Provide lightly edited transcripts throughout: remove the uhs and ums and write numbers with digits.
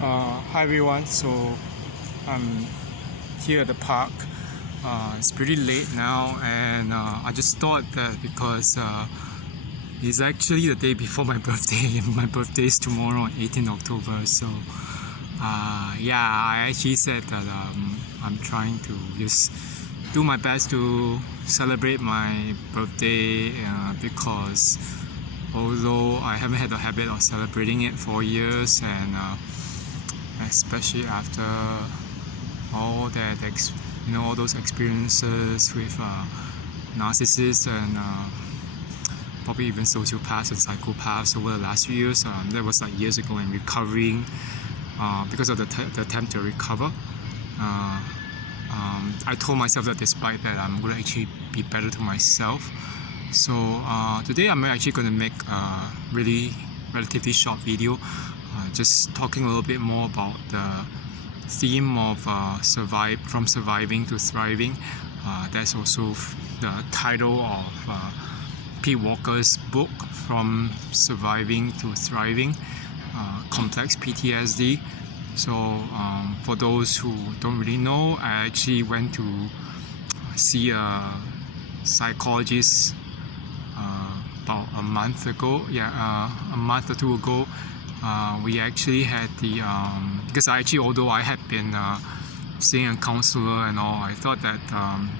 Hi everyone, so I'm here at the park. It's pretty late now, and I just thought that because it's actually the day before my birthday, and my birthday is tomorrow on 18 October, so I actually said that I'm trying to just do my best to celebrate my birthday because although I haven't had the habit of celebrating it for years, and especially after all that all those experiences with narcissists and probably even sociopaths and psychopaths over the last few years. That was like years ago, and recovering because of the attempt to recover. I told myself that despite that, I'm going to actually be better to myself. So today I'm actually going to make a really relatively short video, just talking a little bit more about the theme of from surviving to thriving. That's also the title of Pete Walker's book, From Surviving to Thriving, Complex PTSD. So for those who don't really know, I actually went to see a psychologist about a month ago. A month or two ago. We actually had the because although I had been seeing a counselor and all, I thought that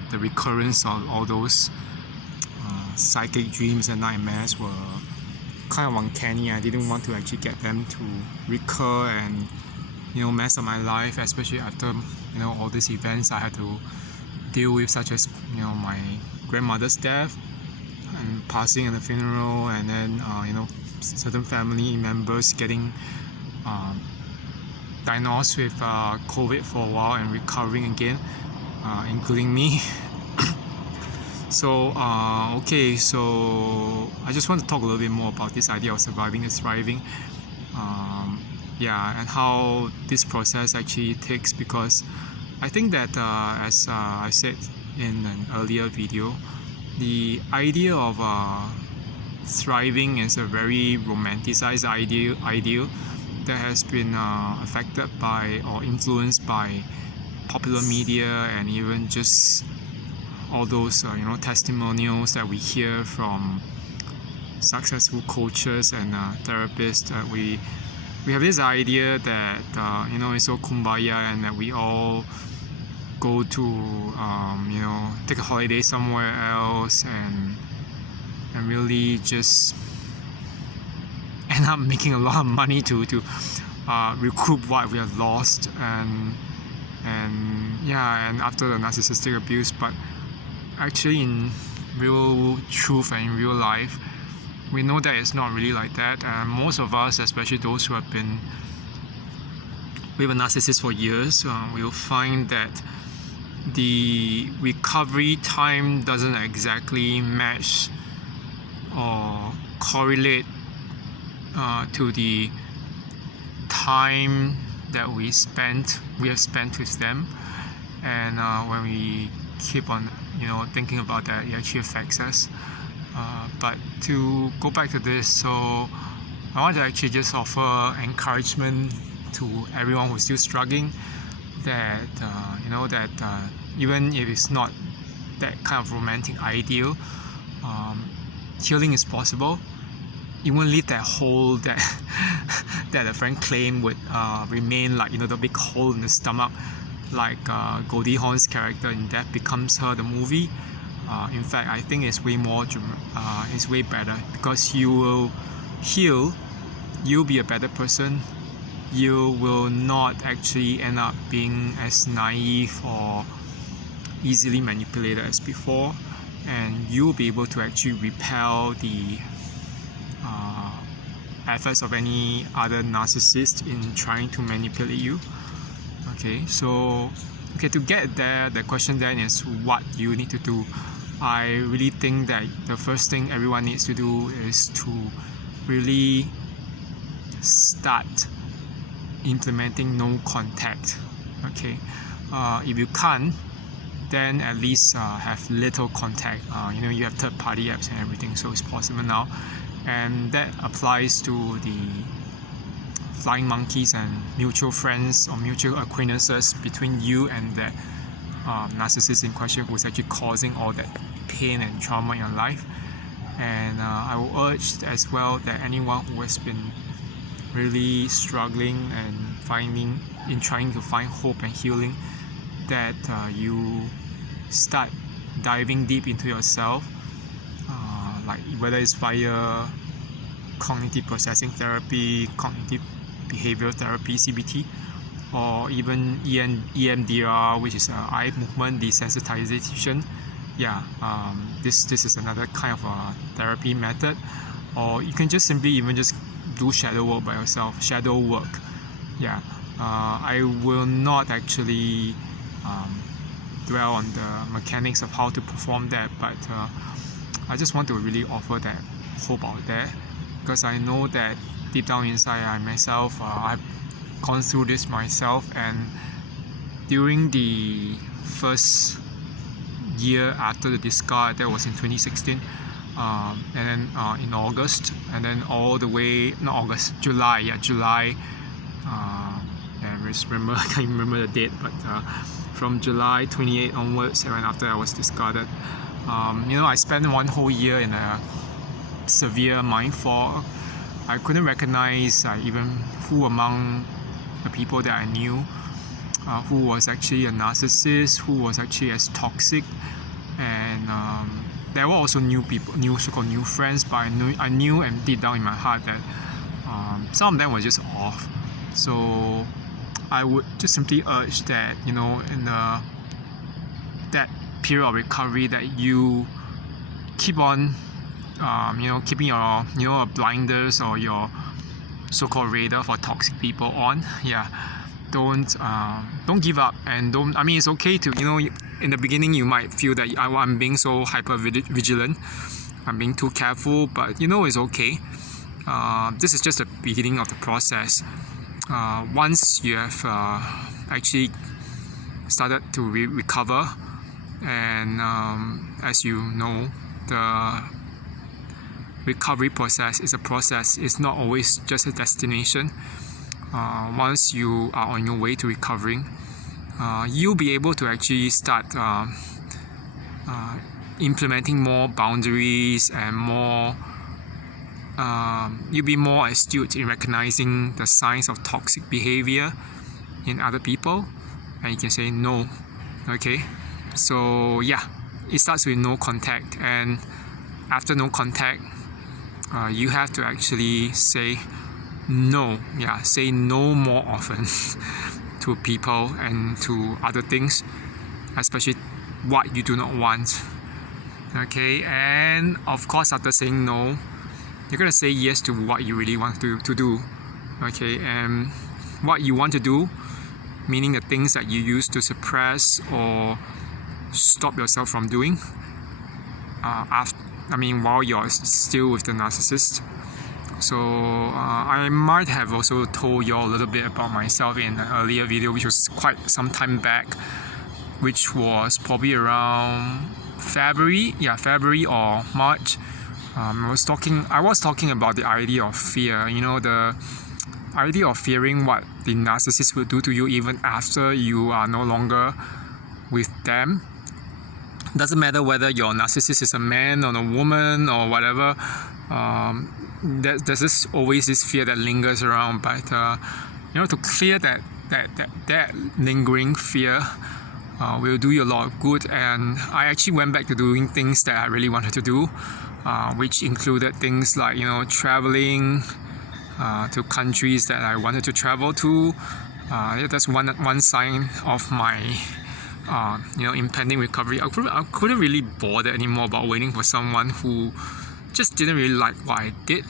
the recurrence of all those psychic dreams and nightmares were kind of uncanny. I didn't want to actually get them to recur and mess up my life, especially after all these events I had to deal with, such as my grandmother's death and passing and the funeral, and then certain family members getting diagnosed with COVID for a while and recovering again, including me. So I just want to talk a little bit more about this idea of surviving and thriving, and how this process actually takes, because I think that as I said in an earlier video, the idea of thriving is a very romanticized ideal that has been affected by or influenced by popular media, and even just all those testimonials that we hear from successful coaches and therapists. We have this idea that it's all kumbaya, and that we all go to take a holiday somewhere else and really just end up making a lot of money to recoup what we have lost, and after the narcissistic abuse. But actually, in real truth and in real life, we know that it's not really like that. Most of us, especially those who have been with a narcissist for years, will find that the recovery time doesn't exactly match or correlate to the time that we have spent with them. And when we keep on thinking about that, it actually affects us. But to go back to this, so I want to actually just offer encouragement to everyone who's still struggling, that even if it's not that kind of romantic ideal, healing is possible. You won't leave that hole that that a friend claimed would remain, like the big hole in the stomach, like Goldie Hawn's character in Death Becomes Her, the movie. In fact, I think it's way better, because you will heal, you'll be a better person, you will not actually end up being as naive or easily manipulated as before, and you'll be able to actually repel the efforts of any other narcissist in trying to manipulate you. To get there, the question then is what you need to do. I really think that the first thing everyone needs to do is to really start implementing no contact. If you can't, then at least have little contact. You have third-party apps and everything, so it's possible now, and that applies to the flying monkeys and mutual friends or mutual acquaintances between you and that narcissist in question who's actually causing all that pain and trauma in your life. And I will urge as well that anyone who has been really struggling and trying to find hope and healing, that you start diving deep into yourself, like whether it's via cognitive processing therapy, cognitive behavioral therapy, CBT, or even EMDR, which is eye movement desensitization. This is another kind of a therapy method. Or you can just simply even just do shadow work by yourself. Shadow work. I will not actually dwell on the mechanics of how to perform that, but I just want to really offer that hope out there, because I know that deep down inside I myself, I've gone through this myself. And during the first year after the discard, that was in 2016, and then in August, and then all the way, not August, July, I can't remember the date, but from July 28 onwards, and after I was discarded, I spent one whole year in a severe mind fog. I couldn't recognize even who among the people that I knew who was actually a narcissist, who was actually as toxic. And there were also new people, so-called new friends, but I knew and deep down in my heart that some of them were just off. So I would just simply urge that, in that period of recovery, that you keep on keeping your blinders or your so-called radar for toxic people on. Don't give up, and it's okay to, in the beginning you might feel that I'm being so hyper vigilant, I'm being too careful, but it's okay. This is just the beginning of the process. Once you have actually started to recover, and as you know, the recovery process is a process. It's not always just a destination. Once you are on your way to recovering, you'll be able to actually start implementing more boundaries and more. You'll be more astute in recognizing the signs of toxic behavior in other people, and you can say no. Okay, so it starts with no contact, and after no contact, you have to actually say no. Say no more often to people and to other things, especially what you do not want. Okay, and of course, after saying no, you're gonna say yes to what you really want to do. Okay, and what you want to do, meaning the things that you used to suppress or stop yourself from doing while you're still with the narcissist. So I might have also told you all a little bit about myself in an earlier video, which was quite some time back, which was probably around February or March. I was talking about the idea of fear. The idea of fearing what the narcissist will do to you even after you are no longer with them. Doesn't matter whether your narcissist is a man or a woman or whatever. There's always this fear that lingers around. But to clear that lingering fear will do you a lot of good. And I actually went back to doing things that I really wanted to do, which included things like traveling to countries that I wanted to travel to. That's one sign of my impending recovery. I couldn't really bother anymore about waiting for someone who just didn't really like what I did.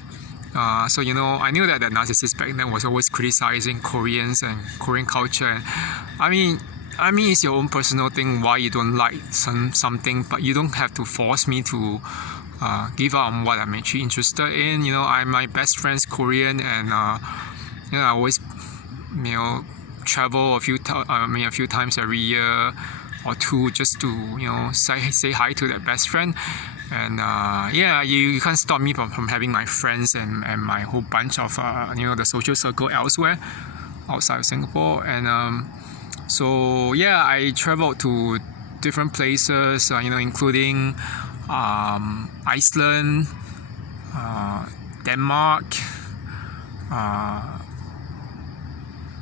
So I knew that narcissist back then was always criticizing Koreans and Korean culture. And I mean it's your own personal thing why you don't like something, but you don't have to force me to give up on what I'm actually interested in. My best friend's Korean, and I always travel a few times every year or two just to say hi to that best friend. And yeah, you can't stop me from having my friends and my whole bunch of the social circle elsewhere outside of Singapore. And so yeah, I traveled to different places, including Iceland, Denmark,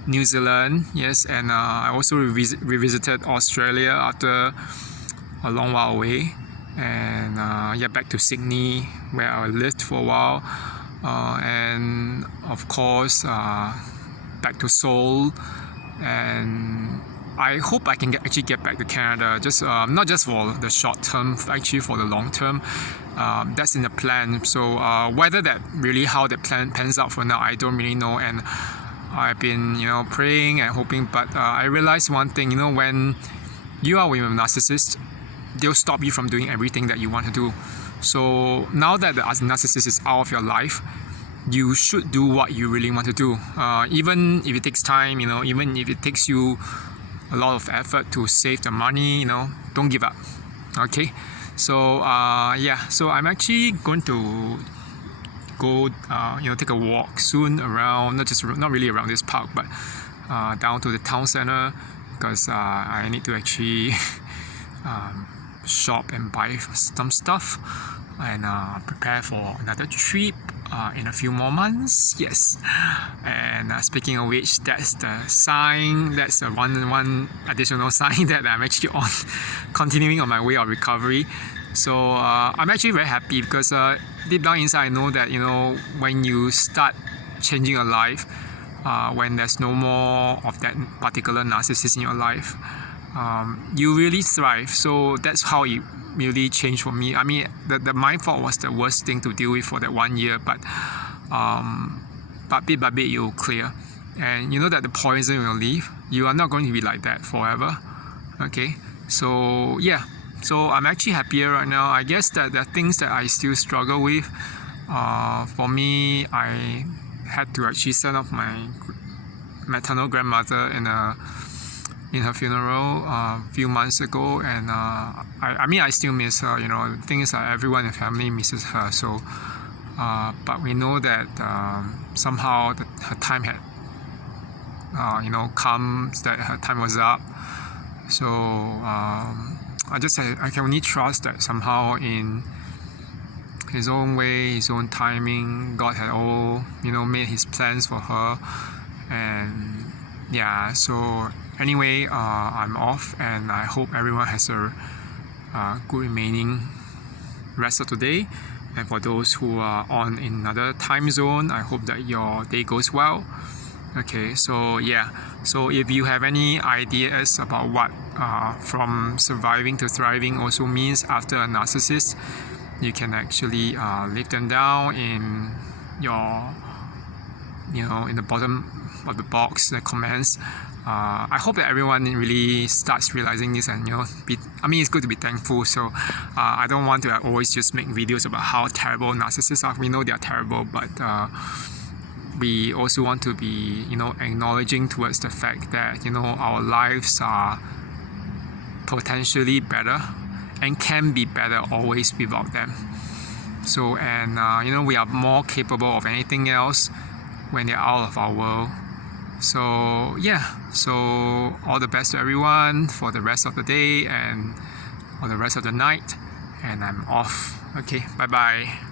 New Zealand, yes, and I also revisited Australia after a long while away, and yeah, back to Sydney where I lived for a while, and of course back to Seoul, and I hope I can actually get back to Canada, just not just for the short term, actually for the long term. That's in the plan. So whether that really how that plan pans out for now, I don't really know, and I've been praying and hoping, but I realized one thing, when you are with a narcissist, they'll stop you from doing everything that you want to do. So now that the narcissist is out of your life, you should do what you really want to do, even if it takes time, even if it takes you a lot of effort to save the money, don't give up. Okay, so yeah, so I'm actually going to go take a walk soon around, not really around this park, but down to the town center, because I need to actually shop and buy some stuff and prepare for another trip in a few more months. Yes, and speaking of which, that's the sign, that's the one additional sign that I'm actually on continuing on my way of recovery. So I'm actually very happy, because deep down inside I know that when you start changing your life, when there's no more of that particular narcissist in your life, you really thrive. So that's how it really changed for me. I mean, the mind fog was the worst thing to deal with for that 1 year, but bit by bit you'll clear, and you know that the poison will leave. You are not going to be like that forever. Okay, so yeah, so I'm actually happier right now. I guess that there are things that I still struggle with. For me, I had to actually send off my maternal grandmother in her funeral a few months ago, and I mean I still miss her. The thing is that everyone in the family misses her. So but we know that somehow her time had come, that her time was up. So I can only trust that somehow in his own way, his own timing, God had all made his plans for her. And yeah, so anyway, I'm off, and I hope everyone has a good remaining rest of the day. And for those who are on in another time zone, I hope that your day goes well. Okay, so yeah, so if you have any ideas about what from surviving to thriving also means after a narcissist, you can actually leave them down in your in the bottom of the box, the comments. I hope that everyone really starts realizing this, and it's good to be thankful. So I don't want to always just make videos about how terrible narcissists are. We know they are terrible, but we also want to be acknowledging towards the fact that our lives are potentially better and can be better always without them. So, and we are more capable of anything else when they're out of our world. So yeah, so all the best to everyone for the rest of the day and for the rest of the night, and I'm off. Okay, bye bye.